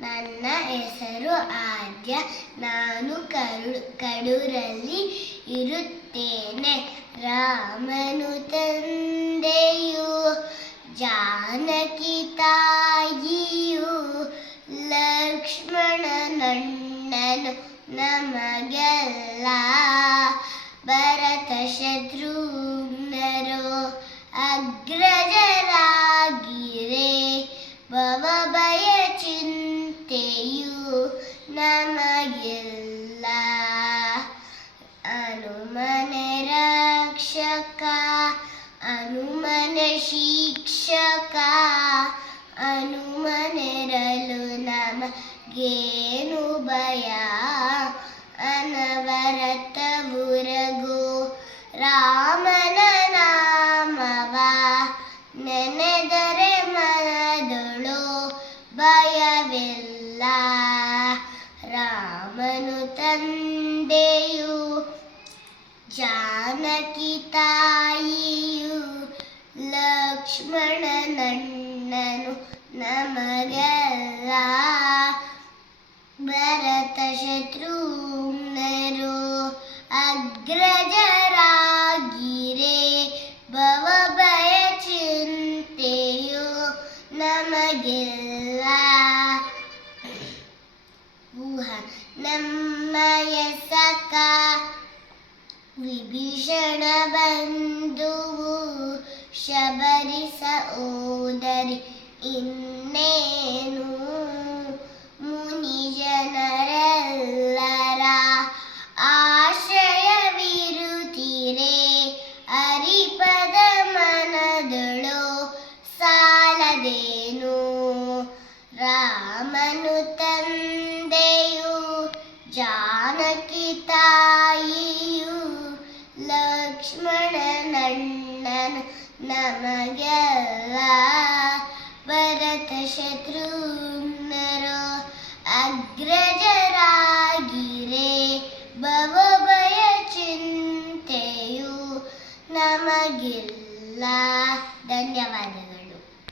ನನ್ನ ಹೆಸರು ಆದ್ಯ. ನಾನು ಕಡೂರಲ್ಲಿ ಇರುತ್ತೇನೆ. ರಾಮನು ತಂದೆಯು, ಜಾನಕಿ ತಾಯಿಯು, ಲಕ್ಷ್ಮಣನಣ್ಣನು ನಮಗೆಲ್ಲ. ಭರತ ಶತ್ರುಘ್ನರು ಅಗ್ರಜರಾಗಿರೆ, ಭವಭಯ ಚಿಂತೆಯು ನಮಗೆಲ್ಲ. ಹನುಮನೆ ರಕ್ಷಕ, ಹನುಮನೆ ಶಿಕ್ಷಕ, ಹನುಮನೆರಲು ನಮಗೇನು ಭಯ. ಅನವರತವುರಗು ರಾಮನ ನಾಮವ, ನೆನೆದರೆ ಮನದೊಳು ಭಯವಿಲ್ಲ. ರಾಮನು ತಂದೆಯು, ಜಾನಕಿ ತಾಯಿಯು, ಲಕ್ಷ್ಮಣನಣ್ಣನು ನಮಗೆಲ್ಲ. ಭರತ ಶತ್ರುಘ್ನರು ಅಗ್ರಜರಾಗಿರೆ, ಭವಭಯ ಚಿಂತೆಯು ನಮಗೆಲ್ಲ. ನಮ್ಮಯ ಸಖ ವಿಭೀಷಣ ಬಂಧುವು, ಶಬರಿ ಸಹೋದರಿ ಇನ್ನೇನು. ಮುನಿ ಜನರೆಲ್ಲರ ಆಶ್ರಯವಿರುತ್ತೀರೆ, ಹರಿಪದ ಮನದೊಳು ಸಾಲದೇನು. ರಾಮನು ತಂದೆಯು, ಜಾನಕಿ ತಾಯಿಯು, ಲಕ್ಷ್ಮಣನಣ್ಣನು ನಮಗೆಲ್ಲ. ಭರತ ಶತ್ರುಘ್ನರು ಅಗ್ರಜರಾಗಿರೆ, ಭವಭಯ ಚಿಂತೆಯು ನಮಗಿಲ್ಲ. ಧನ್ಯವಾದಗಳು.